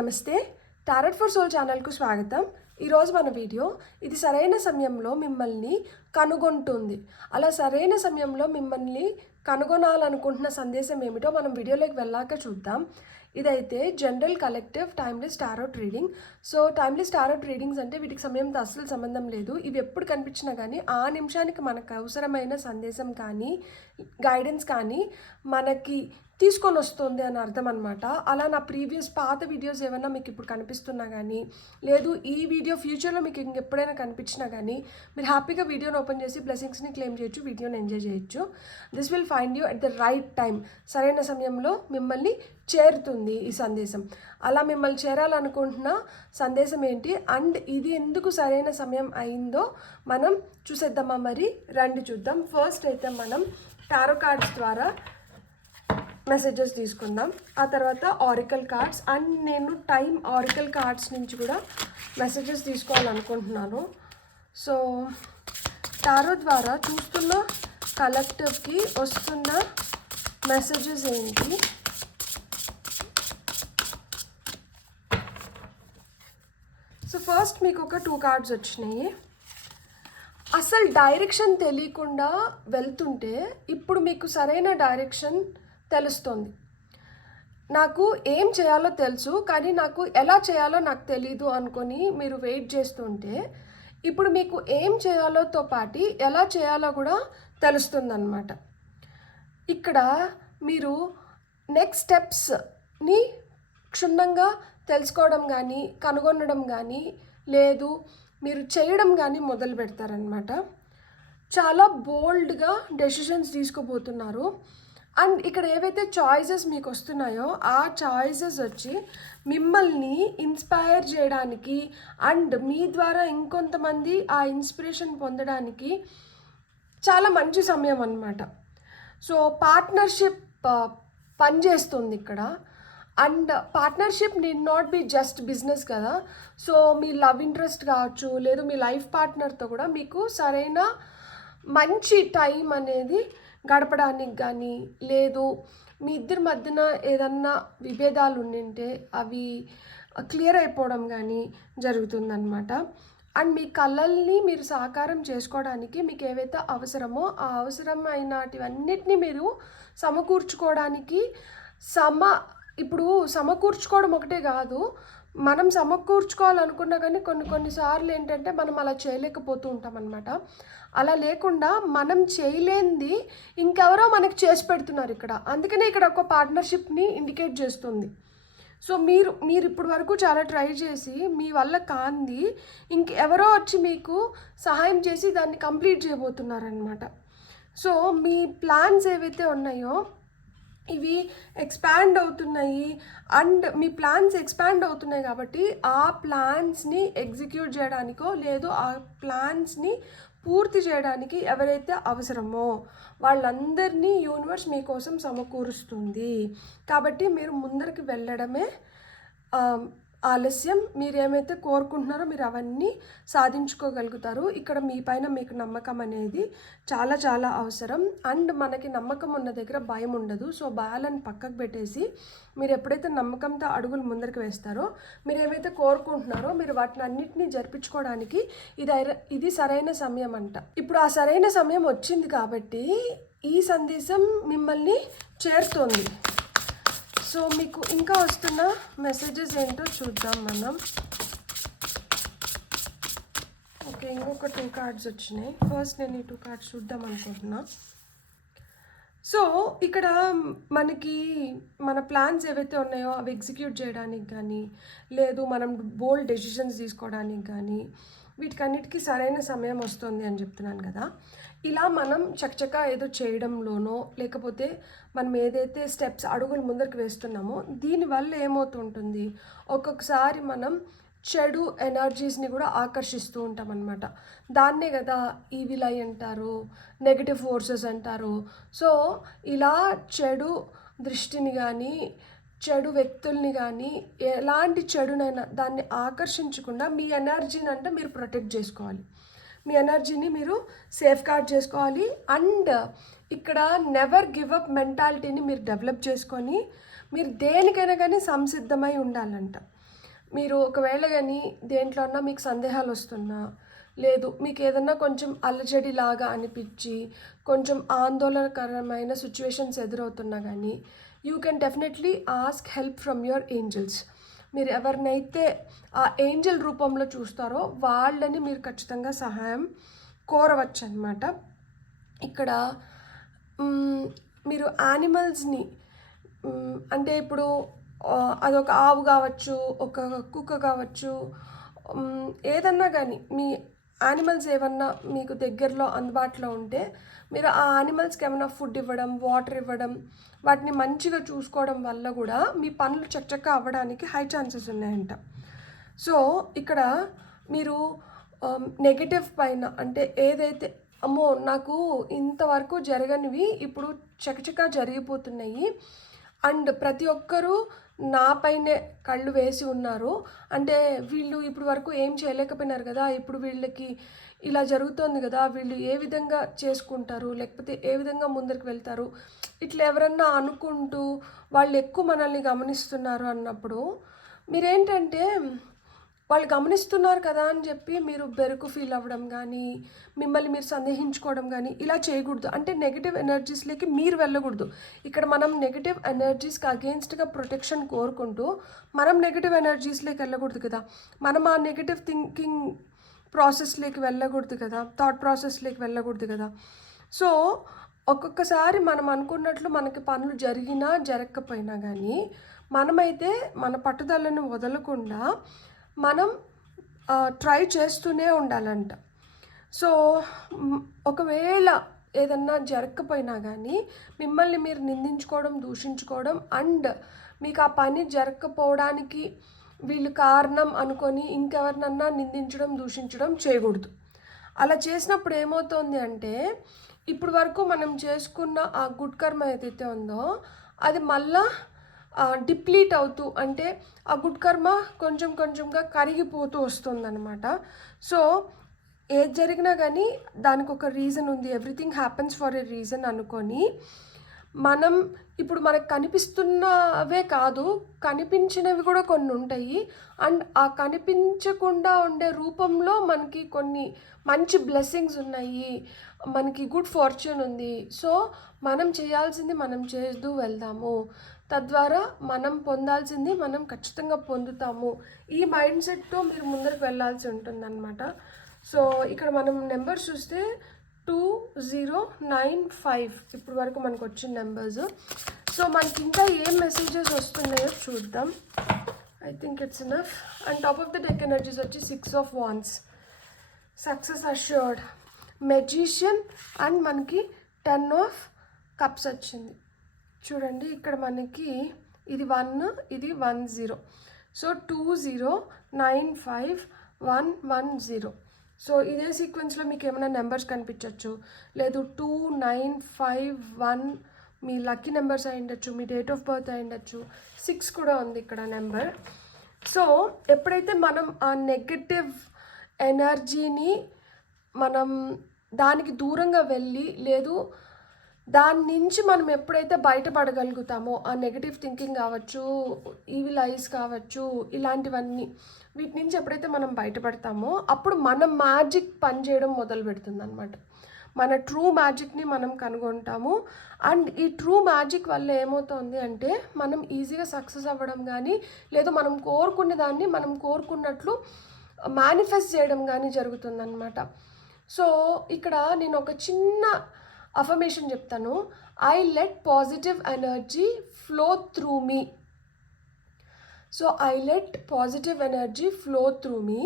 నమస్తే, tarot for soul ఛానల్కు స్వాగతం. ఈరోజు మన వీడియో ఇది సరైన సమయంలో మిమ్మల్ని కనుగొంటుంది. అలా సరైన సమయంలో మిమ్మల్ని కనుగొనాలనుకుంటున్న సందేశం ఏమిటో మనం వీడియోలోకి వెళ్ళాక చూద్దాం. ఇదైతే general collective timeless tarot reading. So timeless tarot readings అంటే వీటికి సమయంతో అస్సలు సంబంధం లేదు. ఇవి ఎప్పుడు కనిపించినా కానీ ఆ నిమిషానికి మనకు అవసరమైన సందేశం కానీ గైడెన్స్ కానీ మనకి తీసుకొని వస్తుంది అని అర్థం అనమాట. అలా నా ప్రీవియస్ పాత వీడియోస్ ఏమైనా మీకు ఇప్పుడు కనిపిస్తున్నా కానీ, లేదు ఈ వీడియో ఫ్యూచర్లో మీకు ఇంకెప్పుడైనా కనిపించినా కానీ మీరు హ్యాపీగా వీడియోని ఓపెన్ చేసి బ్లెస్సింగ్స్ని క్లెయిమ్ చేయొచ్చు, వీడియోని ఎంజాయ్ చేయొచ్చు. This will find you at the right time. సరైన సమయంలో మిమ్మల్ని చేరుతుంది ఈ సందేశం. అలా మిమ్మల్ని చేరాలనుకుంటున్న సందేశం ఏంటి అండ్ ఇది ఎందుకు సరైన సమయం అయిందో మనం చూసేద్దామా? మరి రండి చూద్దాం. ఫస్ట్ అయితే మనం టారో కార్డ్స్ ద్వారా మెసేజెస్ తీసుకుందాం. ఆ తర్వాత ఆరికల్ కార్డ్స్ అండ్ నేను టైం ఆరికల్ కార్డ్స్ నుంచి కూడా మెసేజెస్ తీసుకోవాలనుకుంటున్నాను. సో టారో ద్వారా చూస్తున్న కలెక్టివ్కి వస్తున్న మెసేజెస్ ఏంటి? సో ఫస్ట్ మీకు ఒక 2 కార్డ్స్ వచ్చినాయి. అసలు డైరెక్షన్ తెలియకుండా వెళ్తుంటే ఇప్పుడు మీకు సరైన డైరెక్షన్ తెలుస్తుంది. నాకు ఏం చేయాలో తెలుసు కానీ నాకు ఎలా చేయాలో నాకు తెలీదు అనుకొని మీరు వెయిట్ చేస్తుంటే ఇప్పుడు మీకు ఏం చేయాలోతో పాటు ఎలా చేయాలో కూడా తెలుస్తుందన్నమాట. ఇక్కడ మీరు నెక్స్ట్ స్టెప్స్ని క్షుణ్ణంగా తెలుసుకోవడం కానీ కనుగొనడం కానీ లేదు మీరు చేయడం కానీ మొదలు పెడతారనమాట. చాలా బోల్డ్గా డెసిషన్స్ తీసుకోబోతున్నారు. అండ్ ఇక్కడ ఏవైతే చాయిసెస్ మీకు వస్తున్నాయో ఆ చాయిసెస్ వచ్చి మిమ్మల్ని ఇన్స్పైర్ చేయడానికి అండ్ మీ ద్వారా ఇంకొంతమంది ఆ ఇన్స్పిరేషన్ పొందడానికి చాలా మంచి సమయం అన్నమాట. సో పార్ట్నర్షిప్ పనిచేస్తుంది ఇక్కడ. And partnership need not be just business కదా. సో మీ లవ్ ఇంట్రెస్ట్ కావచ్చు, లేదు మీ లైఫ్ పార్ట్నర్తో కూడా మీకు సరైన మంచి టైం అనేది గడపడానికి కానీ, లేదు మీ ఇద్దరి మధ్యన ఏదన్నా విభేదాలు ఉండింటే అవి క్లియర్ అయిపోవడం కానీ జరుగుతుందన్నమాట. అండ్ మీ కళల్ని మీరు సాకారం చేసుకోవడానికి మీకు ఏవైతే అవసరమో ఆ అవసరమైనటివన్నిటిని మీరు సమకూర్చుకోవడానికి ఇప్పుడు సమకూర్చుకోవడం ఒకటే కాదు, మనం సమకూర్చుకోవాలనుకున్నా కానీ కొన్నిసార్లు ఏంటంటే మనం అలా చేయలేకపోతూ ఉంటాం అన్నమాట. అలా లేకుండా మనం చేయలేనిది ఇంకెవరో మనకి చేసి పెడుతున్నారు ఇక్కడ. అందుకనే ఇక్కడ ఒక పార్ట్నర్షిప్ని ఇండికేట్ చేస్తుంది. సో మీరు ఇప్పటి వరకు చాలా ట్రై చేసి మీ వల్ల కాంది ఇంకెవరో వచ్చి మీకు సహాయం చేసి దాన్ని కంప్లీట్ చేయబోతున్నారనమాట. సో మీ ప్లాన్స్ ఏవైతే ఉన్నాయో ఇవి ఎక్స్పాండ్ అవుతున్నాయి. అండ్ మీ ప్లాన్స్ ఎక్స్పాండ్ అవుతున్నాయి కాబట్టి ఆ ప్లాన్స్ని ఎగ్జిక్యూట్ చేయడానికో లేదు ఆ ప్లాన్స్ని పూర్తి చేయడానికి ఎవరైతే అవసరమో వాళ్ళందరినీ యూనివర్స్ మీకోసం సమకూరుస్తుంది. కాబట్టి మీరు ముందరికి వెళ్ళడమే ఆలస్యం. మీరు ఏమైతే కోరుకుంటున్నారో మీరు అవన్నీ సాధించుకోగలుగుతారు. ఇక్కడ మీ పైన మీకు నమ్మకం అనేది చాలా చాలా అవసరం. అండ్ మనకి నమ్మకం ఉన్న దగ్గర భయం ఉండదు. సో భయాలను పక్కకు పెట్టేసి మీరు ఎప్పుడైతే నమ్మకంతో అడుగులు ముందరికి వేస్తారో మీరు ఏమైతే కోరుకుంటున్నారో మీరు వాటిని అన్నిటినీ జరిపించుకోవడానికి ఇది సరైన సమయం అంట. ఇప్పుడు ఆ సరైన సమయం వచ్చింది కాబట్టి ఈ సందేశం మిమ్మల్ని చేరుతోంది. సో మీకు ఇంకా వస్తున్న మెసేజెస్ ఏంటో చూద్దాం మనం. ఓకే, ఇంకొక 2 కార్డ్స్ వచ్చినాయి. ఫస్ట్ నేను ఈ 2 కార్డ్స్ చూద్దాం అనుకుంటున్నా. సో ఇక్కడ మనకి మన ప్లాన్స్ ఏవైతే ఉన్నాయో అవి ఎగ్జిక్యూట్ చేయడానికి కానీ, లేదు మనం బోల్డ్ డెసిషన్స్ తీసుకోవడానికి కానీ వీటికన్నిటికీ సరైన సమయం వస్తుంది అని చెప్తున్నాను కదా. ఇలా మనం చకచకా ఏదో చేయడంలోనో లేకపోతే మనం ఏదైతే స్టెప్స్ అడుగులు ముందరికి వేస్తున్నామో దీనివల్ల ఏమవుతుంటుంది, ఒక్కొక్కసారి మనం చెడు ఎనర్జీస్ని కూడా ఆకర్షిస్తూ ఉంటాం అన్నమాట. దాన్నే కదా ఈవిల్ ఐ అంటారు, నెగిటివ్ ఫోర్సెస్ అంటారు. సో ఇలా చెడు దృష్టిని కానీ చెడు వ్యక్తుల్ని కానీ ఎలాంటి చెడునైనా దాన్ని ఆకర్షించకుండా మీ ఎనర్జీని అంటే మీరు ప్రొటెక్ట్ చేసుకోవాలి. మీ ఎనర్జీని మీరు సేఫ్ గార్డ్ చేసుకోవాలి. అండ్ ఇక్కడ నెవర్ గివ్ అప్ మెంటాలిటీని మీరు డెవలప్ చేసుకొని మీరు దేనికైనా కానీ సంసిద్ధమై ఉండాలంట. మీరు ఒకవేళ కానీ దేంట్లో అన్నా మీకు సందేహాలు వస్తున్నా, లేదు మీకు ఏదన్నా కొంచెం అలజడిలాగా అనిపించి కొంచెం ఆందోళనకరమైన సిచ్యువేషన్స్ ఎదురవుతున్నా కానీ you can definitely ask help from your angels. మీరు ఎవరినైతే ఆ ఏంజల్ రూపంలో చూస్తారో వాళ్ళని మీరు ఖచ్చితంగా సహాయం కోరవచ్చు అనమాట. ఇక్కడ మీరు యానిమల్స్ని అంటే ఇప్పుడు అదొక ఆవు కావచ్చు, ఒక కుక్క కావచ్చు, ఏదన్నా కానీ మీ యానిమల్స్ ఏమన్నా మీకు దగ్గరలో అందుబాటులో ఉంటే మీరు ఆ యానిమల్స్కి ఏమైనా ఫుడ్ ఇవ్వడం, వాటర్ ఇవ్వడం, వాటిని మంచిగా చూసుకోవడం వల్ల కూడా మీ పనులు చక్కగా అవ్వడానికి హై ఛాన్సెస్ ఉన్నాయంట. సో ఇక్కడ మీరు నెగటివ్ పైన అంటే ఏదైతే అమ్మో నాకు ఇంతవరకు జరగనివి ఇప్పుడు చకచకా జరిగిపోతున్నాయి అండ్ ప్రతి ఒక్కరూ నా పైనే కళ్ళు వేసి ఉన్నారు, అంటే వీళ్ళు ఇప్పుడు వరకు ఏం చేయలేకపోయినారు కదా, ఇప్పుడు వీళ్ళకి ఇలా జరుగుతోంది కదా, వీళ్ళు ఏ విధంగా చేసుకుంటారు, లేకపోతే ఏ విధంగా ముందరికి వెళ్తారు, ఇట్లా ఎవరన్నా అనుకుంటూ వాళ్ళు ఎక్కువ మనల్ని గమనిస్తున్నారు అన్నప్పుడు మీరేంటంటే వాళ్ళు గమనిస్తున్నారు కదా అని చెప్పి మీరు బెరుకు ఫీల్ అవ్వడం కానీ, మిమ్మల్ని మీరు సందేహించుకోవడం కానీ ఇలా చేయకూడదు. అంటే నెగిటివ్ ఎనర్జీస్లోకి మీరు వెళ్ళకూడదు. ఇక్కడ మనం నెగిటివ్ ఎనర్జీస్కి అగెయిన్స్ట్గా ప్రొటెక్షన్ కోరుకుంటూ మనం నెగిటివ్ ఎనర్జీస్లోకి వెళ్ళకూడదు కదా, మనం ఆ నెగిటివ్ థింకింగ్ ప్రాసెస్లోకి వెళ్ళకూడదు కదా, థాట్ ప్రాసెస్లోకి వెళ్ళకూడదు కదా. సో ఒక్కొక్కసారి మనం అనుకున్నట్లు మనకి పనులు జరిగినా జరగకపోయినా కానీ మనమైతే మన పట్టుదలను వదలకుండా మనం ట్రై చేస్తూనే ఉండాలంట. సో ఒకవేళ ఏదన్నా జరగకపోయినా కానీ మిమ్మల్ని మీరు నిందించుకోవడం, దూషించుకోవడం అండ్ మీకు ఆ పని జరగకపోవడానికి వీళ్ళు కారణం అనుకొని ఇంకెవరినన్నా నిందించడం, దూషించడం చేయకూడదు. అలా చేసినప్పుడు ఏమవుతుంది అంటే ఇప్పుడు వరకు మనం చేసుకున్న ఆ గుడ్ కర్మ ఏదైతే ఉందో అది మళ్ళా డిప్లీట్ అవుతూ అంటే ఆ గుడ్ కర్మ కొంచెం కొంచెంగా కరిగిపోతూ వస్తుందన్నమాట. సో ఏది జరిగినా కానీ దానికి ఒక రీజన్ ఉంది, everything happens for a reason అనుకొని మనం ఇప్పుడు మనకు కనిపిస్తున్నవే కాదు కనిపించినవి కూడా కొన్ని ఉంటాయి అండ్ ఆ కనిపించకుండా ఉండే రూపంలో మనకి కొన్ని మంచి బ్లెస్సింగ్స్ ఉన్నాయి, మనకి గుడ్ ఫార్చ్యూన్ ఉంది. సో మనం చేయాల్సింది మనం చేస్తూ వెళ్దాము, తద్వారా మనం పొందాల్సింది మనం ఖచ్చితంగా పొందుతాము. ఈ మైండ్ సెట్తో మీరు ముందరకు వెళ్ళాల్సి ఉంటుందన్నమాట. సో ఇక్కడ మనం నెంబర్స్ చూస్తే 2095 ఇప్పుడు వరకు మనకు వచ్చిన నెంబర్స్. సో మనకి ఇంకా ఏం మెసేజెస్ వస్తున్నాయో చూద్దాం. I think it's enough. And top of the deck energies వచ్చి 6 of Wands, success assured, magician and మనకి 10 of Cups వచ్చింది. చూడండి ఇక్కడ మనకి ఇది 1, ఇది 10. సో 2095110. సో ఇదే సీక్వెన్స్లో మీకు ఏమైనా నెంబర్స్ కనిపించవచ్చు, లేదు 2951 మీ లక్కీ నెంబర్స్ అయి ఉండొచ్చు, మీ డేట్ ఆఫ్ బర్త్ అయి ఉండొచ్చు, 6 కూడా ఉంది ఇక్కడ నెంబర్. సో ఎప్పుడైతే మనం ఆ నెగటివ్ ఎనర్జీని మనం దానికి దూరంగా వెళ్ళి లేదు దాని నుంచి మనం ఎప్పుడైతే బయటపడగలుగుతామో ఆ నెగటివ్ థింకింగ్ కావచ్చు, ఈవిల్ ఐస్ కావచ్చు, ఇలాంటివన్నీ వీటి నుంచి ఎప్పుడైతే మనం బయటపడతామో అప్పుడు మన మ్యాజిక్ పనిచేయడం మొదలు పెడుతుంది అనమాట. మన ట్రూ మ్యాజిక్ని మనం కనుగొంటాము అండ్ ఈ ట్రూ మ్యాజిక్ వల్ల ఏమవుతుంది అంటే మనం ఈజీగా సక్సెస్ అవ్వడం కానీ లేదు మనం కోరుకునే దాన్ని మనం కోరుకున్నట్లు మేనిఫెస్ట్ చేయడం కానీ జరుగుతుందన్నమాట. సో ఇక్కడ నేను ఒక చిన్న అఫర్మేషన్ చెప్తాను. I let positive energy flow through me. So I let positive energy flow through me,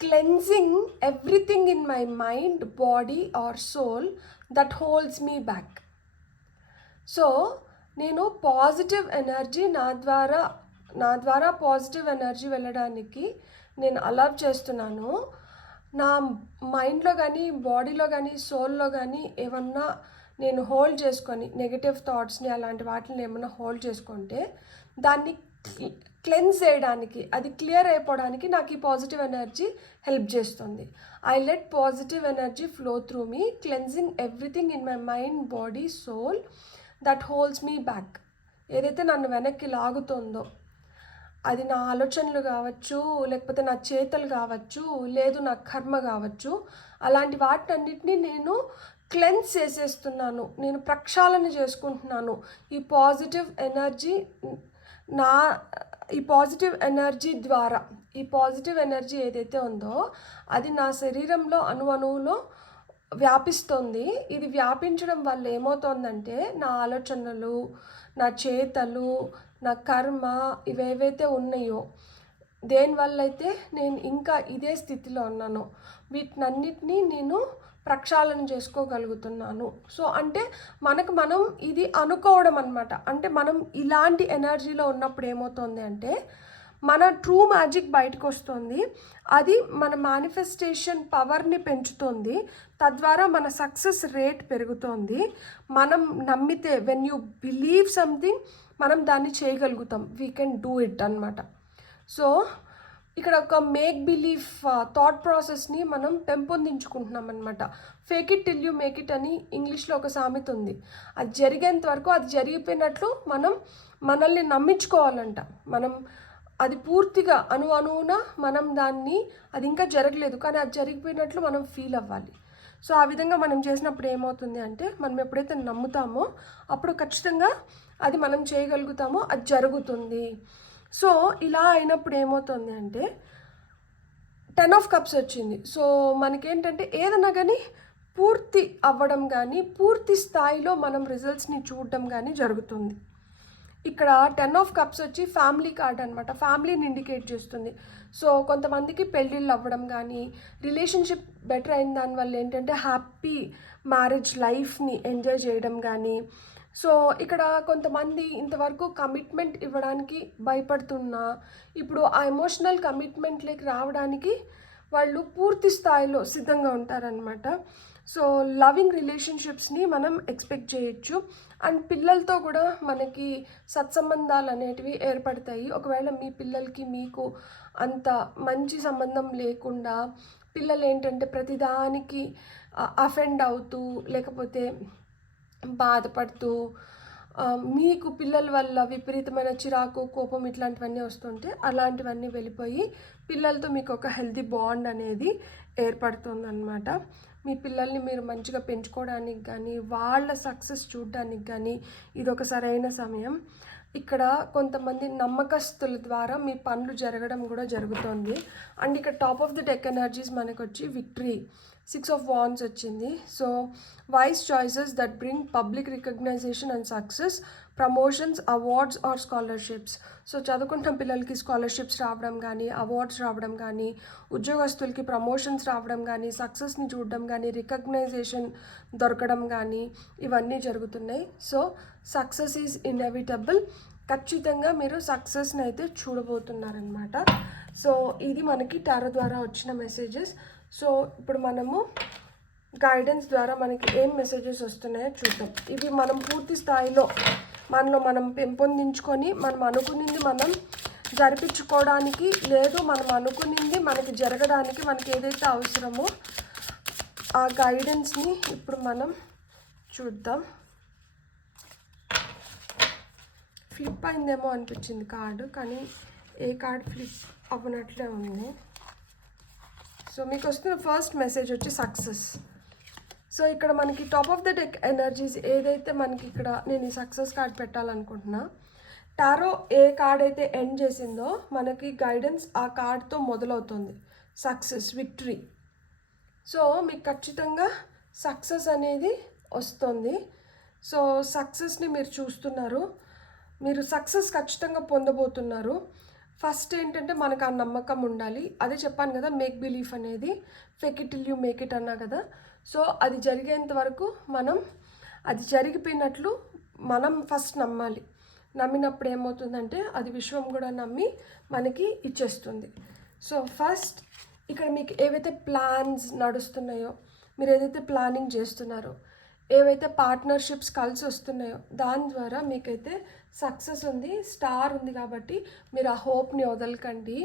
cleansing everything in my mind, body or soul that holds me back. So నేను positive energy నా ద్వారా positive energy వెళ్ళడానికి నేను allow చేస్తున్నాను. నా మైండ్లో కానీ బాడీలో కానీ సోల్లో కానీ ఏమన్నా నేను హోల్డ్ చేసుకొని నెగటివ్ థాట్స్ని అలాంటి వాటిని ఏమన్నా హోల్డ్ చేసుకుంటే దాన్ని క్లెన్స్ చేయడానికి, అది క్లియర్ అయిపోవడానికి నాకు ఈ పాజిటివ్ ఎనర్జీ హెల్ప్ చేస్తుంది. I let positive energy flow through me, cleansing everything in my mind, body, soul that holds me back. ఏదైతే నన్ను వెనక్కి లాగుతుందో అది నా ఆలోచనలు కావచ్చు, లేకపోతే నా చేతలు కావచ్చు, లేదు నా కర్మ కావచ్చు, అలాంటి వాటన్నిటిని నేను క్లెన్స్ చేసేస్తున్నాను, నేను ప్రక్షాళన చేసుకుంటున్నాను. ఈ పాజిటివ్ ఎనర్జీ నా ఈ పాజిటివ్ ఎనర్జీ ద్వారా, ఈ పాజిటివ్ ఎనర్జీ ఏదైతే ఉందో అది నా శరీరంలో అణువులో వ్యాపిస్తుంది. ఇది వ్యాపించడం వల్ల ఏమవుతుందంటే నా ఆలోచనలు, నా చేతలు, నా కర్మ ఇవేవైతే ఉన్నాయో, దేనివల్ల అయితే నేను ఇంకా ఇదే స్థితిలో ఉన్నానో వీటినన్నిటినీ నేను ప్రక్షాళన చేసుకోగలుగుతున్నాను. సో అంటే మనకు మనం ఇది అనుకోవడం అనమాట. అంటే మనం ఇలాంటి ఎనర్జీలో ఉన్నప్పుడు ఏమవుతుంది అంటే మన ట్రూ మ్యాజిక్ బయటకు వస్తుంది. అది మన మేనిఫెస్టేషన్ పవర్ని పెంచుతుంది. తద్వారా మన సక్సెస్ రేట్ పెరుగుతుంది. మనం నమ్మితే, వెన్ యూ బిలీవ్ సంథింగ్, మనం దాన్ని చేయగలుగుతాం. వీ కెన్ డూ ఇట్ అనమాట. సో ఇక్కడ ఒక మేక్ బిలీవ్ థాట్ ప్రాసెస్ని మనం పెంపొందించుకుంటున్నాం అనమాట. Fake it till you make it అని ఇంగ్లీష్లో ఒక సామెత ఉంది. అది జరిగేంత వరకు, అది జరిగిపోయినట్లు మనం మనల్ని నమ్మించుకోవాలంట. మనం అది పూర్తిగా అణువున మనం దాన్ని, అది ఇంకా జరగలేదు కానీ అది జరిగిపోయినట్లు మనం ఫీల్ అవ్వాలి. సో ఆ విధంగా మనం చేసినప్పుడు ఏమవుతుంది అంటే, మనం ఎప్పుడైతే నమ్ముతామో అప్పుడు ఖచ్చితంగా అది మనం చేయగలుగుతామో, అది జరుగుతుంది. సో ఇలా అయినప్పుడు ఏమవుతుంది అంటే 10 of Cups వచ్చింది. సో మనకేంటంటే ఏదైనా కానీ పూర్తి అవ్వడం కానీ, పూర్తి స్థాయిలో మనం రిజల్ట్స్ని చూడడం కానీ జరుగుతుంది. ఇక్కడ 10 of Cups వచ్చి ఫ్యామిలీ కార్డ్ అనమాట. ఫ్యామిలీని ఇండికేట్ చేస్తుంది. సో కొంతమందికి పెళ్ళిళ్ళు అవ్వడం కానీ, రిలేషన్షిప్ బెటర్ అయిన దానివల్ల ఏంటంటే హ్యాపీ మ్యారేజ్ లైఫ్ని ఎంజాయ్ చేయడం కానీ. సో ఇక్కడ కొంతమంది ఇంతవరకు కమిట్మెంట్ ఇవ్వడానికి భయపడుతున్నా ఇప్పుడు ఆ ఎమోషనల్ కమిట్మెంట్లోకి రావడానికి వాళ్ళు పూర్తి స్థాయిలో సిద్ధంగా ఉంటారనమాట. సో లవింగ్ రిలేషన్షిప్స్ని మనం ఎక్స్పెక్ట్ చేయొచ్చు. అండ్ పిల్లలతో కూడా మనకి సత్సంబంధాలు అనేటివి ఏర్పడతాయి. ఒకవేళ మీ పిల్లలకి మీకు అంత మంచి సంబంధం లేకుండా, పిల్లలు ఏంటంటే ప్రతిదానికి అఫెండ్ అవుతూ, లేకపోతే బాధపడుతూ, మీకు పిల్లల వల్ల విపరీతమైన చిరాకు, కోపం ఇట్లాంటివన్నీ వస్తుంటే అలాంటివన్నీ వెళ్ళిపోయి పిల్లలతో మీకు ఒక హెల్తీ బాండ్ అనేది ఏర్పడుతుందన్నమాట. మీ పిల్లల్ని మీరు మంచిగా పెంచుకోవడానికి కానీ, వాళ్ళ సక్సెస్ చూడడానికి కానీ ఇది ఒక సరైన సమయం. ఇక్కడ కొంతమంది నమ్మకస్తుల ద్వారా మీ పనులు జరగడం కూడా జరుగుతుంది. అండ్ ఇక్కడ top of the deck energies మనకు వచ్చి విక్టరీ, 6 of Wands వచ్చింది. So wise choices that bring public recognition and success, promotions, awards or scholarships. So చదువుకుంటున్న పిల్లలకి స్కాలర్షిప్స్ రావడం కానీ, అవార్డ్స్ రావడం కానీ, ఉద్యోగస్తులకి ప్రమోషన్స్ రావడం కానీ, సక్సెస్ని చూడడం కానీ, రికగ్నైజేషన్ దొరకడం కానీ, ఇవన్నీ జరుగుతున్నాయి. So success is inevitable. ఖచ్చితంగా మీరు సక్సెస్ని అయితే చూడబోతున్నారనమాట. సో ఇది మనకి టారో ద్వారా వచ్చిన మెసేజెస్. సో ఇప్పుడు మనము గైడెన్స్ ద్వారా మనకి ఏం మెసేజెస్ వస్తున్నాయో చూద్దాం. ఇవి మనం పూర్తి స్థాయిలో మనలో మనం పెంపొందించుకొని, మనం అనుకునింది మనం జరిపించుకోవడానికి, లేదు మనం అనుకునింది మనకి జరగడానికి మనకి ఏదైతే అవసరమో ఆ గైడెన్స్ని ఇప్పుడు మనం చూద్దాం. ఫ్లిప్ అయిందేమో అనిపించింది కార్డు, కానీ ఏ కార్డ్ ఫ్లిప్ అవ్వనట్లే ఉంది. సో మీకు వస్తున్న ఫస్ట్ మెసేజ్ వచ్చి సక్సెస్. సో ఇక్కడ మనకి top of the deck energies ఏదైతే మనకి ఇక్కడ నేను ఈ సక్సెస్ కార్డ్ పెట్టాలనుకుంటున్నా, టారో ఏ కార్డ్ అయితే ఎండ్ చేసిందో మనకి గైడెన్స్ ఆ కార్డ్తో మొదలవుతుంది. Success, victory. సో మీకు ఖచ్చితంగా సక్సెస్ అనేది వస్తుంది. సో సక్సెస్ని మీరు చూస్తున్నారు, మీరు సక్సెస్ ఖచ్చితంగా పొందబోతున్నారు. ఫస్ట్ ఏంటంటే మనకు ఆ నమ్మకం ఉండాలి. అదే చెప్పాను కదా, మేక్ బిలీఫ్ అనేది, fake it till you make it అన్నా కదా. సో అది జరిగేంత వరకు మనం, అది జరిగిపోయినట్లు మనం ఫస్ట్ నమ్మాలి. నమ్మినప్పుడు ఏమవుతుందంటే అది విశ్వం కూడా నమ్మి మనకి ఇచ్చేస్తుంది. సో ఫస్ట్ ఇక్కడ మీకు ఏవైతే ప్లాన్స్ నడుస్తున్నాయో, మీరు ఏదైతే ప్లానింగ్ చేస్తున్నారో, ఏవైతే పార్ట్నర్షిప్స్ కలిసి వస్తున్నాయో దాని ద్వారా మీకైతే సక్సెస్ ఉంది, స్టార్ ఉంది. కాబట్టి మీరు ఆ హోప్ని వదలకండి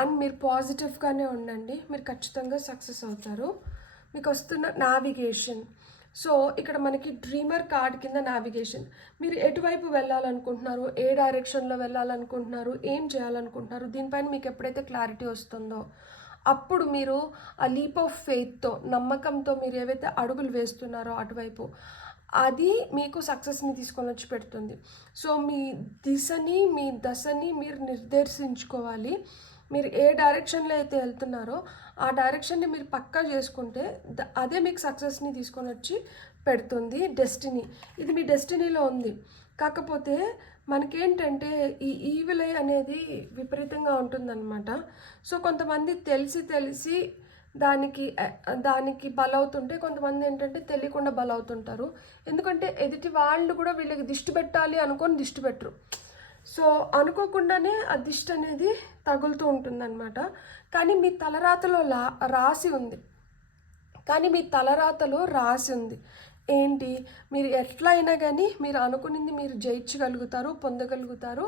అండ్ మీరు పాజిటివ్గానే ఉండండి. మీరు ఖచ్చితంగా సక్సెస్ అవుతారు. మీకు వస్తున్న నావిగేషన్, సో ఇక్కడ మనకి డ్రీమర్ కార్డ్ కింద నావిగేషన్. మీరు ఎటువైపు వెళ్ళాలనుకుంటున్నారు, ఏ డైరెక్షన్లో వెళ్ళాలనుకుంటున్నారు, ఏం చేయాలనుకుంటున్నారు, దీనిపైన మీకు ఎప్పుడైతే క్లారిటీ వస్తుందో అప్పుడు మీరు ఆ లీప్ ఆఫ్ ఫెయిత్తో, నమ్మకంతో మీరు ఏవైతే అడుగులు వేస్తున్నారో అటువైపు, అది మీకు సక్సెస్ని తీసుకొని వచ్చి పెడుతుంది. సో మీ దిశని, మీ దశని మీరు నిర్దేశించుకోవాలి. మీరు ఏ డైరెక్షన్లో అయితే వెళ్తున్నారో ఆ డైరెక్షన్ని మీరు పక్కా చేసుకుంటే అదే మీకు సక్సెస్ని తీసుకొని వచ్చి పెడుతుంది. డెస్టినీ, ఇది మీ డెస్టినీలో ఉంది. కాకపోతే మనకేంటంటే ఈ ఈవిల్ ఐ అనేది విపరీతంగా ఉంటుందన్నమాట. సో కొంతమంది తెలిసి దానికి బలవుతుంటే, కొంతమంది ఏంటంటే తెలియకుండా బలవుతుంటారు. ఎందుకంటే ఎదుటి వాళ్ళు కూడా వీళ్ళకి దిష్టి పెట్టాలి అనుకొని దిష్టి పెట్టరు. సో అనుకోకుండానే ఆ దిష్టి అనేది తగులుతూ ఉంటుందన్నమాట. కానీ మీ తలరాతలో రాసి ఉంది. ఏంటి, మీరు ఎట్లా అయినా కానీ మీరు అనుకునింది మీరు జయించగలుగుతారు, పొందగలుగుతారు.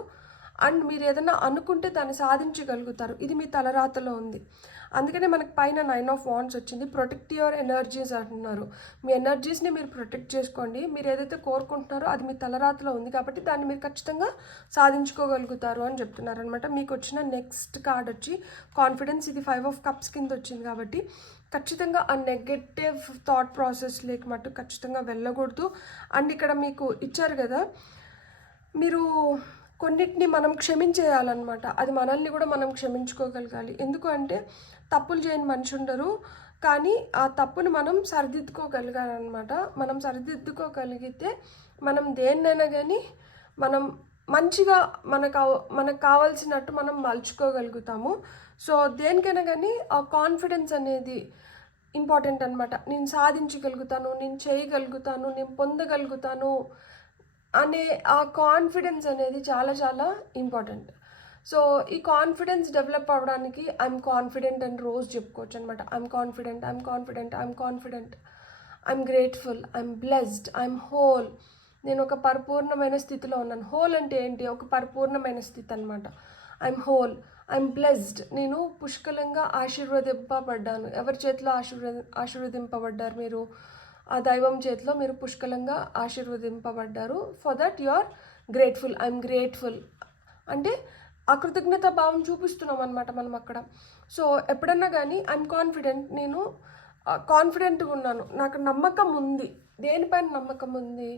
అండ్ మీరు ఏదైనా అనుకుంటే దాన్ని సాధించగలుగుతారు. ఇది మీ తలరాతలో ఉంది. అందుకనే మనకు పైన 9 of Wands వచ్చింది. ప్రొటెక్ట్ యువర్ ఎనర్జీస్ అంటున్నారు. మీ ఎనర్జీస్ని మీరు ప్రొటెక్ట్ చేసుకోండి. మీరు ఏదైతే కోరుకుంటున్నారో అది మీ తలరాతలో ఉంది కాబట్టి దాన్ని మీరు ఖచ్చితంగా సాధించుకోగలుగుతారు అని చెప్తున్నారు అనమాట. మీకు వచ్చిన నెక్స్ట్ కార్డ్ వచ్చి కాన్ఫిడెన్స్. ఇది 5 of Cups కింద వచ్చింది కాబట్టి ఖచ్చితంగా ఆ నెగటివ్ థాట్ ప్రాసెస్లోకి మటు ఖచ్చితంగా వెళ్ళకూడదు. అండ్ ఇక్కడ మీకు ఇచ్చారు కదా, మీరు కొన్నిటిని మనం క్షమించేయాలన్నమాట. అది మనల్ని కూడా మనం క్షమించుకోగలగాలి. ఎందుకు అంటే తప్పులు చేయని మనిషి ఉండరు, కానీ ఆ తప్పుని మనం సరిదిద్దుకోగలగాలన్నమాట. మనం సరిదిద్దుకోగలిగితే మనం దేన్నైనా కానీ మనం మంచిగా మనకు కావాల్సినట్టు మనం మలుచుకోగలుగుతాము. సో దేనికైనా కానీ ఆ కాన్ఫిడెన్స్ అనేది ఇంపార్టెంట్ అనమాట. నేను సాధించగలుగుతాను, నేను చేయగలుగుతాను, నేను పొందగలుగుతాను అనే ఆ కాన్ఫిడెన్స్ అనేది చాలా చాలా ఇంపార్టెంట్. సో ఈ కాన్ఫిడెన్స్ డెవలప్ అవ్వడానికి ఐఎమ్ కాన్ఫిడెంట్ అని రోజు చెప్పుకోవచ్చు అనమాట. I'm confident, I'm grateful, I'm blessed, I'm whole. నేను ఒక పరిపూర్ణమైన స్థితిలో ఉన్నాను. హోల్ అంటే ఏంటి, ఒక పరిపూర్ణమైన స్థితి అనమాట. ఐఎమ్ హోల్, ఐఎమ్ బ్లెస్డ్, నేను పుష్కలంగా ఆశీర్వదింపబడ్డాను. ఎవరి చేతిలో ఆశీర్వదింపబడ్డారు మీరు? ఆ దైవం చేతిలో మీరు పుష్కలంగా ఆశీర్వదింపబడ్డారు. For that you are grateful. I'm grateful అంటే అకృతజ్ఞత భావం చూపిస్తున్నాం అనమాట మనం అక్కడ. సో ఎప్పుడన్నా కానీ ఐఎమ్ కాన్ఫిడెంట్, నేను కాన్ఫిడెంట్గా ఉన్నాను, నాకు నమ్మకం ఉంది. దేనిపైన నమ్మకం ఉంది?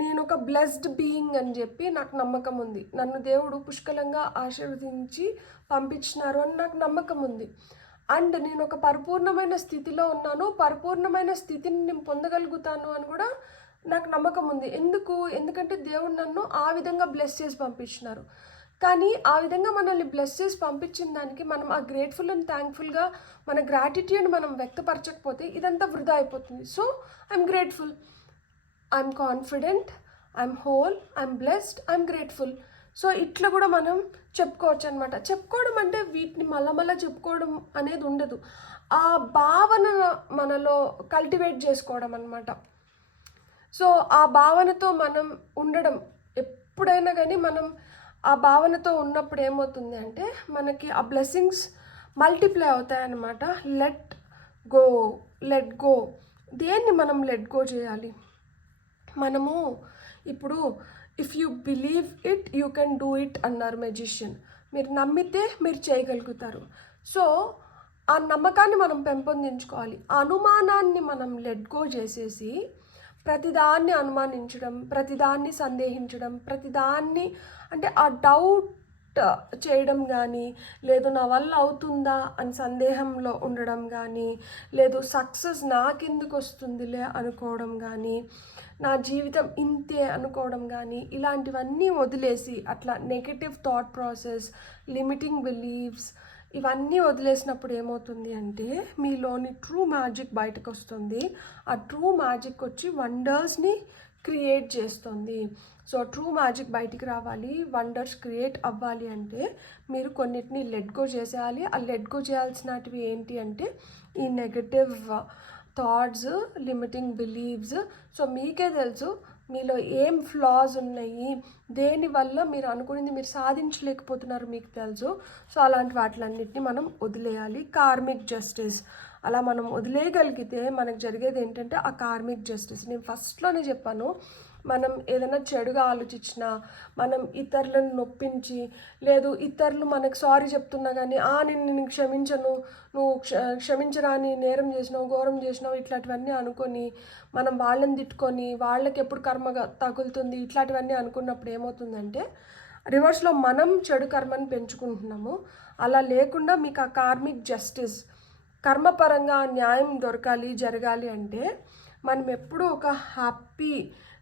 నేను ఒక బ్లెస్డ్ బీయింగ్ అని చెప్పి నాకు నమ్మకం ఉంది. నన్ను దేవుడు పుష్కలంగా ఆశీర్వదించి పంపించినారు అని నాకు నమ్మకం ఉంది. అండ్ నేను ఒక పరిపూర్ణమైన స్థితిలో ఉన్నాను, పరిపూర్ణమైన స్థితిని నేను పొందగలుగుతాను అని కూడా నాకు నమ్మకం ఉంది. ఎందుకంటే దేవుడు నన్ను ఆ విధంగా బ్లెస్ చేసి పంపించినారు. కానీ ఆ విధంగా మనల్ని బ్లెస్ చేసి పంపించిన దానికి మనం ఆ గ్రేట్ఫుల్ అండ్ థ్యాంక్ఫుల్గా మన గ్రాటిట్యూడ్ మనం వ్యక్తపరచకపోతే ఇదంతా వృధా అయిపోతుంది. So I'm grateful, I'm confident, I'm whole, I'm blessed, I'm grateful. So ఇట్లా కూడా మనం చెప్పుకోవచ్చు అనమాట. చెప్పుకోవడం అంటే వీటిని మళ్ళా చెప్పుకోవడం అనేది ఉండదు. ఆ భావన మనలో కల్టివేట్ చేసుకోవడం అనమాట. సో ఆ భావనతో మనం ఉండడం, ఎప్పుడైనా కానీ మనం ఆ భావనతో ఉన్నప్పుడు ఏమవుతుంది అంటే మనకి ఆ బ్లెస్సింగ్స్ మల్టిప్లై అవుతాయన్నమాట. Let go. దేన్ని మనం లెట్ గో చేయాలి? మనము ఇప్పుడు if you believe it you can do it అన్నారు మెజిషియన్. మీరు నమ్మితే మీరు చేయగలుగుతారు. సో ఆ నమ్మకాన్ని మనం పెంపొందించుకోవాలి. ఆ అనుమానాన్ని మనం లెట్ గో చేసేసి ప్రతిదాన్ని అనుమానించడం, ప్రతిదాన్ని సందేహించడం, ప్రతిదాన్ని అంటే ఆ డౌట్ చేయడం కానీ, లేదు నా వల్ల అవుతుందా అని సందేహంలో ఉండడం కానీ, లేదు సక్సెస్ నాకెందుకు వస్తుందిలే అనుకోవడం కానీ, నా జీవితం ఇంతే అనుకోవడం కానీ, ఇలాంటివన్నీ వదిలేసి అట్లా negative thought process, limiting believes ఇవన్నీ వదిలేసినప్పుడు ఏమవుతుంది అంటే మీలోని ట్రూ మ్యాజిక్ బయటకు వస్తుంది. ఆ ట్రూ మ్యాజిక్ వచ్చి వండర్స్ని క్రియేట్ చేస్తుంది. సో ట్రూ మ్యాజిక్ బయటికి రావాలి, వండర్స్ క్రియేట్ అవ్వాలి అంటే మీరు కొన్నిటిని లెట్ గో చేసేయాలి. ఆ లెట్ గో చేయాల్సినవి ఏంటి అంటే ఈ negative thoughts, limiting believes. So మీకే తెలుసు మీలో ఏం ఫ్లాస్ ఉన్నాయి, దేనివల్ల మీరు అనుకునేది మీరు సాధించలేకపోతున్నారు మీకు తెలుసు. సో అలాంటి వాటిలన్నిటిని మనం వదిలేయాలి. కార్మిక్ జస్టిస్ అలా మనం వదిలేయగలిగితే మనకు జరిగేది ఏంటంటే ఆ కార్మిక్ జస్టిస్. నేను ఫస్ట్లోనే చెప్పాను, మనం ఏదైనా చెడుగా ఆలోచించినా, మనం ఇతరులను నొప్పించి, లేదు ఇతరులు మనకు సారీ చెప్తున్నా కానీ నేను క్షమించను, నువ్వు క్షమించరా అని నేరం చేసినావు, ఘోరం చేసినావు, ఇట్లాంటివన్నీ అనుకొని మనం వాళ్ళని తిట్టుకొని వాళ్ళకి ఎప్పుడు కర్మ తగులుతుంది ఇట్లాంటివన్నీ అనుకున్నప్పుడు ఏమవుతుందంటే రివర్స్లో మనం చెడు కర్మని పెంచుకుంటున్నాము. అలా లేకుండా మీకు ఆ కార్మిక్ జస్టిస్, కర్మపరంగా న్యాయం జరగాలి అంటే మనం ఎప్పుడూ ఒక హ్యాపీ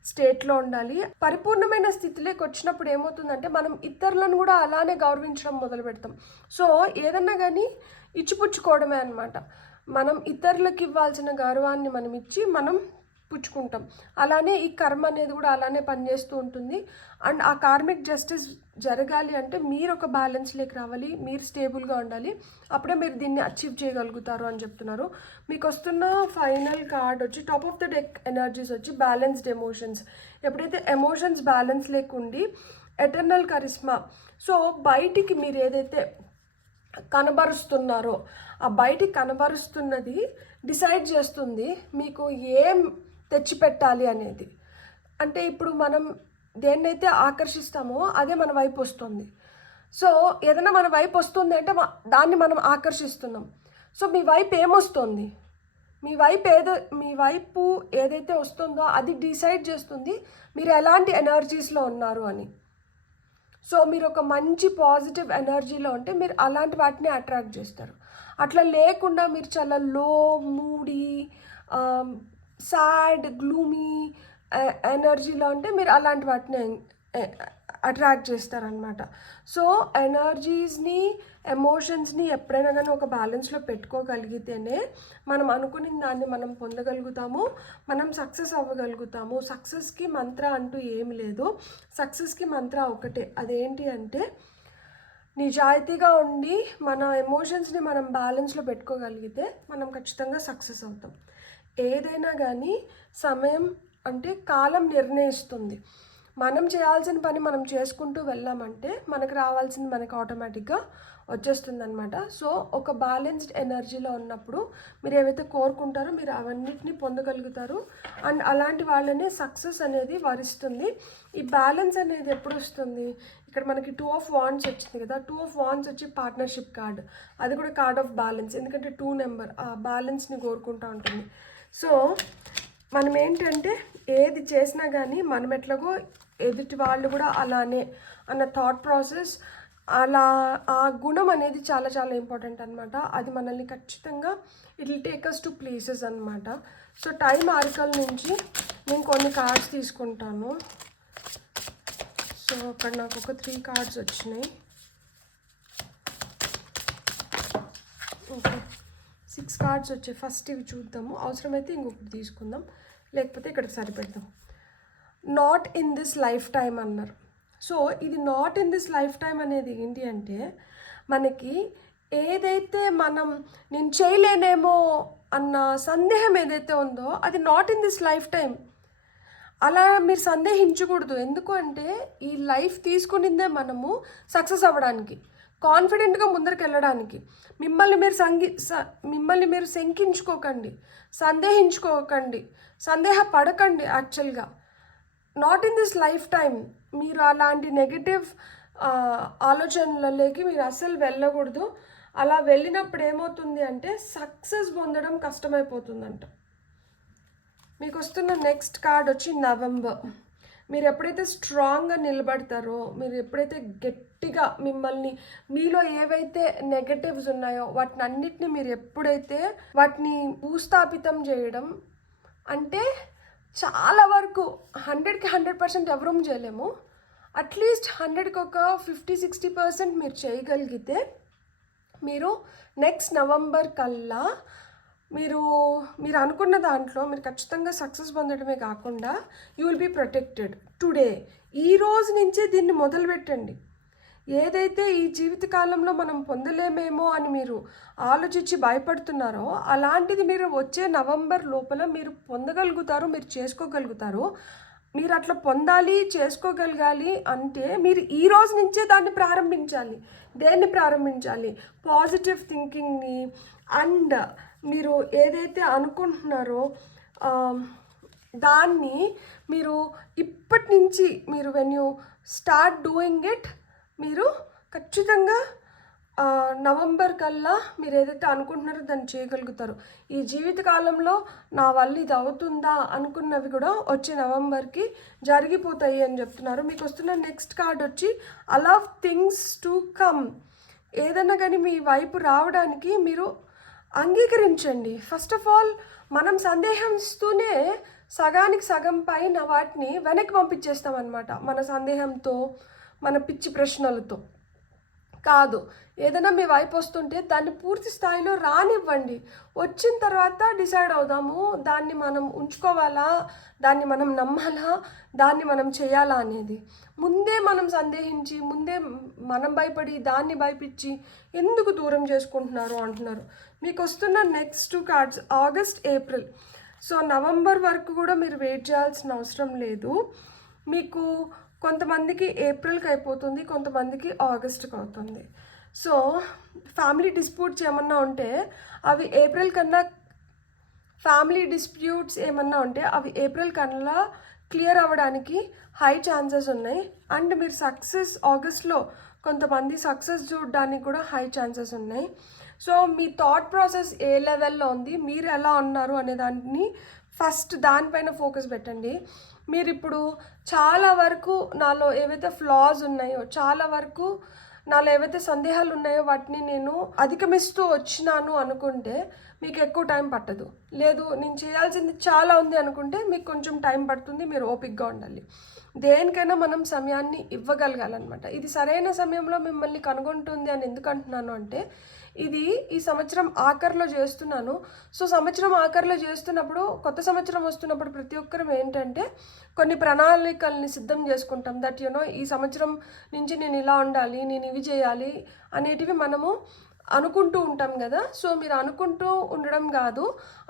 స్టేట్లో ఉండాలి. పరిపూర్ణమైన స్థితిలోకి వచ్చినప్పుడు ఏమవుతుందంటే మనం ఇతరులను కూడా అలానే గౌరవించడం మొదలు పెడతాం. సో ఏదన్నా కానీ ఇచ్చిపుచ్చుకోవడమే అనమాట. మనం ఇతరులకు ఇవ్వాల్సిన గౌరవాన్ని మనం ఇచ్చి మనం పుచ్చుకుంటాం. అలానే ఈ కర్మ అనేది కూడా అలానే పనిచేస్తూ ఉంటుంది. అండ్ ఆ కార్మిక్ జస్టిస్ జరగాలి అంటే మీరు ఒక బ్యాలెన్స్లోకి రావాలి, మీరు స్టేబుల్గా ఉండాలి, అప్పుడే మీరు దీన్ని అచీవ్ చేయగలుగుతారు అని చెప్తున్నారు. మీకు వస్తున్న ఫైనల్ కార్డ్ వచ్చి top of the deck energies వచ్చి బ్యాలెన్స్డ్ ఎమోషన్స్. ఎప్పుడైతే ఎమోషన్స్ బ్యాలెన్స్ లేకుండి ఎటర్నల్ కరిస్మా, సో బయటికి మీరు ఏదైతే కనబరుస్తున్నారో ఆ బయటికి కనబరుస్తున్నది డిసైడ్ చేస్తుంది మీకు ఏం తెచ్చిపెట్టాలి అనేది. అంటే ఇప్పుడు మనం దేన్నైతే ఆకర్షిస్తామో అదే మన వైపు వస్తుంది. సో ఏదైనా మన వైపు వస్తుంది అంటే దాన్ని మనం ఆకర్షిస్తున్నాం. సో మీ వైపు ఏమొస్తుంది, మీ వైపు ఏదైతే వస్తుందో అది డిసైడ్ చేస్తుంది మీరు ఎలాంటి ఎనర్జీస్లో ఉన్నారు అని. సో మీరు ఒక మంచి పాజిటివ్ ఎనర్జీలో ఉంటే మీరు అలాంటి వాటిని అట్రాక్ట్ చేస్తారు. అట్లా లేకుండా మీరు చాలా లో మూడీ, సాడ్, గ్లూమీ ఎనర్జీలో ఉంటే మీరు అలాంటి వాటిని అట్రాక్ట్ చేస్తారనమాట. సో ఎనర్జీస్ని, ఎమోషన్స్ని ఎప్పుడైనా కానీ ఒక బ్యాలెన్స్లో పెట్టుకోగలిగితేనే మనం అనుకున్న దాన్ని మనం పొందగలుగుతాము, మనం సక్సెస్ అవ్వగలుగుతాము. సక్సెస్కి మంత్ర అంటూ ఏమి లేదు, సక్సెస్కి మంత్ర ఒకటే. అదేంటి అంటే నిజాయితీగా ఉండి మన ఎమోషన్స్ని మనం బ్యాలెన్స్లో పెట్టుకోగలిగితే మనం ఖచ్చితంగా సక్సెస్ అవుతాం. ఏదైనా కానీ సమయం అంటే కాలం నిర్ణయిస్తుంది. మనం చేయాల్సిన పని మనం చేసుకుంటూ వెళ్ళామంటే మనకు రావాల్సింది మనకు ఆటోమేటిక్గా వచ్చేస్తుంది అనమాట. సో ఒక బ్యాలెన్స్డ్ ఎనర్జీలో ఉన్నప్పుడు మీరు ఏవైతే కోరుకుంటారో మీరు అవన్నిటిని పొందగలుగుతారు. అండ్ అలాంటి వాళ్ళనే సక్సెస్ అనేది వరిస్తుంది. ఈ బ్యాలెన్స్ అనేది ఎప్పుడు వస్తుంది, ఇక్కడ మనకి 2 of Wands వచ్చింది కదా, 2 of Wands వచ్చి పార్ట్నర్షిప్ కార్డ్, అది కూడా కార్డ్ ఆఫ్ బ్యాలెన్స్. ఎందుకంటే 2 నెంబర్ ఆ బ్యాలెన్స్ని కోరుకుంటూ ఉంటుంది. సో మనం ఏంటంటే ఏది చేసినా కానీ మనం ఎట్లాగో ఎదుటి వాళ్ళు కూడా అలానే అన్న థాట్ ప్రాసెస్, అలా ఆ గుణం అనేది చాలా చాలా ఇంపార్టెంట్ అనమాట. అది మనల్ని ఖచ్చితంగా it will take us to places అనమాట. సో టైం ఆర్కల్ నుంచి నేను కొన్ని కార్డ్స్ తీసుకుంటాను. సో అక్కడ నాకు ఒక 3 కార్డ్స్ వచ్చినాయి. ఓకే, 6 కార్డ్స్ వచ్చాయి. ఫస్ట్ ఇవి చూద్దాము, అవసరమైతే ఇంకొకటి తీసుకుందాం, లేకపోతే ఇక్కడికి సరిపెడదాం. Not in this life time అన్నారు. సో ఇది not in this life time అనేది ఏంటి అంటే మనకి ఏదైతే నేను చేయలేనేమో అన్న సందేహం ఏదైతే ఉందో అది not in this life time. అలా మీరు సందేహించకూడదు. ఎందుకు అంటే ఈ లైఫ్ తీసుకునిందే మనము సక్సెస్ అవ్వడానికి, కాన్ఫిడెంట్గా ముందరికి వెళ్ళడానికి. మిమ్మల్ని మీరు శంకించుకోకండి, సందేహించుకోకండి, సందేహపడకండి. యాక్చువల్గా not in this life time మీరు అలాంటి నెగిటివ్ ఆలోచనలలోకి మీరు అస్సలు వెళ్ళకూడదు. అలా వెళ్ళినప్పుడు ఏమవుతుంది అంటే సక్సెస్ పొందడం కష్టమైపోతుందంట. మీకు వస్తున్న నెక్స్ట్ కార్డ్ వచ్చి నవంబర్. మీరు ఎప్పుడైతే స్ట్రాంగ్గా నిలబడతారో, మీరు ఎప్పుడైతే గట్టిగా మీలో ఏవైతే నెగటివ్స్ ఉన్నాయో వాటిని అన్నిటిని మీరు ఎప్పుడైతే వాటిని భూస్థాపితం చేయడం అంటే చాలా వరకు 100కి 100% ఎవరూ చేయలేము, అట్లీస్ట్ 100కి ఒక 50-60% మీరు చేయగలిగితే మీరు నెక్స్ట్ నవంబర్ కల్లా మీరు అనుకున్న దాంట్లో మీరు ఖచ్చితంగా సక్సెస్ పొందడమే కాకుండా you will be protected. Today ఈ రోజు నుంచే దీన్ని మొదలుపెట్టండి. ఏదైతే ఈ జీవితకాలంలో మనం పొందలేమేమో అని మీరు ఆలోచించి భయపడుతున్నారో అలాంటిది మీరు వచ్చే నవంబర్ లోపల మీరు పొందగలుగుతారు, మీరు చేసుకోగలుగుతారు. మీరు అట్లా పొందాలి, చేసుకోగలగాలి అంటే మీరు ఈ రోజు నుంచే దాన్ని ప్రారంభించాలి. దేన్ని ప్రారంభించాలి? పాజిటివ్ థింకింగ్ని. అండ్ మీరు ఏదైతే అనుకుంటున్నారో దాన్ని మీరు ఇప్పటి నుంచి మీరు when you start doing it, మీరు ఖచ్చితంగా నవంబర్ కల్లా మీరు ఏదైతే అనుకుంటున్నారో దాన్ని చేయగలుగుతారు. ఈ జీవితకాలంలో నా వల్ల ఇది అవుతుందా అనుకున్నవి కూడా వచ్చే నవంబర్కి జరిగిపోతాయి అని చెప్తున్నారు. మీకు వస్తున్న నెక్స్ట్ కార్డ్ వచ్చి అలౌ థింగ్స్ టు కమ్. ఏదైనా కానీ మీ వైపు రావడానికి మీరు అంగీకరించండి. ఫస్ట్ ఆఫ్ ఆల్ మనం సందేహిస్తూనే సగానికి సగం పైన వాటిని వెనక్కి పంపించేస్తాం అన్నమాట. మన సందేహంతో, మన పిచ్చి ప్రశ్నలతో కాదు. ఏదైనా మీ వైపు వస్తుంటే దాన్ని పూర్తి స్థాయిలో రానివ్వండి. వచ్చిన తర్వాత డిసైడ్ అవుదాము దాన్ని మనం ఉంచుకోవాలా, దాన్ని మనం నమ్మాలా, దాన్ని మనం చేయాలా అనేది. ముందే మనం సందేహించి, ముందే మనం భయపడి, దాన్ని భయపించి ఎందుకు దూరం చేసుకుంటున్నారు అంటున్నారు. మీకు వస్తున్న next 2 cards August, April. So November వరకు కూడా మీరు వెయిట్ చేయాల్సిన అవసరం లేదు. మీకు కొంతమందికి ఏప్రిల్కి అయిపోతుంది, కొంతమందికి ఆగస్ట్కి అవుతుంది. సో ఫ్యామిలీ డిస్ప్యూట్స్ ఏమన్నా ఉంటే అవి ఏప్రిల్ కన్నా, ఫ్యామిలీ డిస్ప్యూట్స్ ఏమన్నా ఉంటే అవి ఏప్రిల్ కన్నా క్లియర్ అవ్వడానికి హై ఛాన్సెస్ ఉన్నాయి. అండ్ మీరు సక్సెస్ ఆగస్ట్లో కొంతమంది సక్సెస్ చూడడానికి కూడా హై ఛాన్సెస్ ఉన్నాయి. సో మీ థాట్ ప్రాసెస్ ఏ లెవెల్లో ఉంది, మీరు ఎలా ఉన్నారు అనే దాన్ని ఫస్ట్ దానిపైన ఫోకస్ పెట్టండి. మీరు ఇప్పుడు చాలా వరకు నాలో ఏవైతే ఫ్లాస్ ఉన్నాయో, చాలా వరకు నాలో ఏవైతే సందేహాలు ఉన్నాయో వాటిని నేను అధిగమిస్తూ వచ్చినాను అనుకుంటే మీకు ఎక్కువ టైం పట్టదు. లేదు నేను చేయాల్సింది చాలా ఉంది అనుకుంటే మీకు కొంచెం టైం పడుతుంది. మీరు ఓపికగా ఉండాలి. దేనికైనా మనం సమయాన్ని ఇవ్వగలగాలన్నమాట. ఇది సరైన సమయంలో మిమ్మల్ని కనుగొంటుంది అని ఎందుకు అంటున్నాను అంటే, ఇది ఈ సంవత్సరం ఆఖరిలో చేస్తున్నాను. సో సంవత్సరం ఆఖరిలో చేస్తున్నప్పుడు, కొత్త సంవత్సరం వస్తున్నప్పుడు ప్రతి ఒక్కరం ఏంటంటే కొన్ని ప్రణాళికల్ని సిద్ధం చేసుకుంటాం. దట్ ఈ సంవత్సరం నుంచి నేను ఇలా ఉండాలి, నేను ఇవి చేయాలి అనేటివి మనము అనుకుంటూ ఉంటాం కదా. సో మీరు అనుకుంటూ ఉండడం కాదు,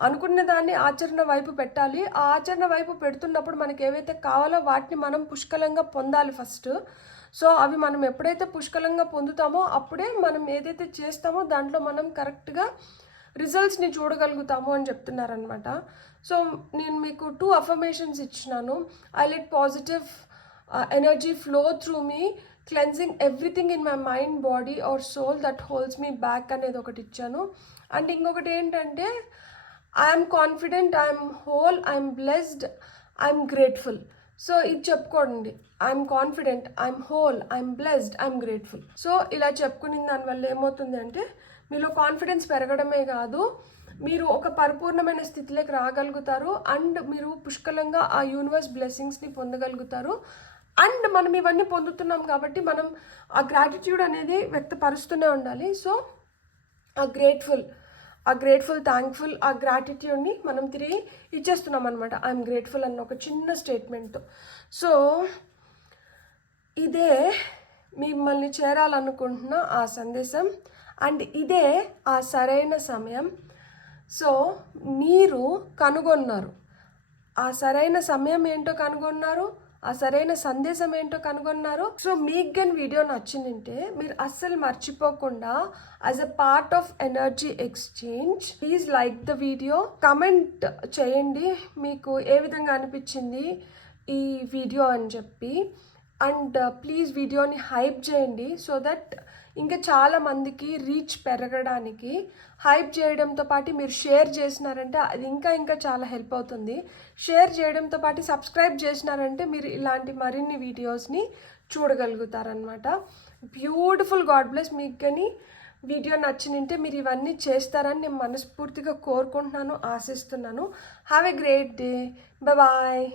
అనుకున్న దాన్ని ఆచరణ వైపు పెట్టాలి. ఆ ఆచరణ వైపు పెడుతున్నప్పుడు మనకి ఏవైతే కావాలో వాటిని మనం పుష్కలంగా పొందాలి ఫస్ట్. సో అవి మనం ఎప్పుడైతే పుష్కలంగా పొందుతామో అప్పుడే మనం ఏదైతే చేస్తామో దాంట్లో మనం కరెక్ట్గా రిజల్ట్స్ని చూడగలుగుతాము అని చెప్తున్నారనమాట. సో నేను మీకు 2 అఫర్మేషన్స్ ఇచ్చినాను. I let positive energy flow through me, cleansing everything in my mind, body or soul that holds me back అనేది ఒకటి ఇచ్చాను. అండ్ ఇంకొకటి ఏంటంటే I'm confident, I'm whole, I'm blessed, I'm grateful. So ఇది చెప్పుకోండి. I'm confident, I'm whole, I'm blessed, I'm grateful. So ఇలా చెప్పుకునే దానివల్ల ఏమవుతుంది అంటే మీలో కాన్ఫిడెన్స్ పెరగడమే కాదు, మీరు ఒక పరిపూర్ణమైన స్థితిలోకి రాగలుగుతారు. అండ్ మీరు పుష్కలంగా ఆ యూనివర్స్ బ్లెస్సింగ్స్ని పొందగలుగుతారు. అండ్ మనం ఇవన్నీ పొందుతున్నాం కాబట్టి మనం ఆ గ్రాటిట్యూడ్ అనేది వ్యక్తపరుస్తూనే ఉండాలి. సో ఆ గ్రేట్ఫుల్, థ్యాంక్ఫుల్, ఆ గ్రాటిట్యూడ్ని మనం తిరిగి ఇచ్చేస్తున్నాం అనమాట. ఐఎమ్ గ్రేట్ఫుల్ అన్న ఒక చిన్న స్టేట్మెంట్. సో ఇదే మిమ్మల్ని చేరాలనుకుంటున్న ఆ సందేశం. అండ్ ఇదే ఆ సరైన సమయం. సో మీరు కనుగొన్నారు, ఆ సరైన సమయం ఏంటో కనుగొన్నారు, ఆ సరైన సందేశం ఏంటో కనుగొన్నారు. సో మీకు కానీ వీడియో నచ్చిందంటే మీరు అస్సలు మర్చిపోకుండా as a part of energy exchange please like the video, comment చేయండి మీకు ఏ విధంగా అనిపించింది ఈ వీడియో అని చెప్పి. అండ్ ప్లీజ్ వీడియోని హైప్ చేయండి సో దట్ ఇంకా చాలామందికి రీచ్ పెరగడానికి. హైప్ చేయడంతో పాటు మీరు షేర్ చేసినారంటే అది ఇంకా చాలా హెల్ప్ అవుతుంది. షేర్ చేయడంతో పాటు సబ్స్క్రైబ్ చేసినారంటే మీరు ఇలాంటి మరిన్ని వీడియోస్ని చూడగలుగుతారనమాట. Beautiful, God bless. మీకు కానీ వీడియో నచ్చినంటే మీరు ఇవన్నీ చేస్తారని నేను మనస్ఫూర్తిగా కోరుకుంటున్నాను, ఆశిస్తున్నాను. Have a great day. Bye.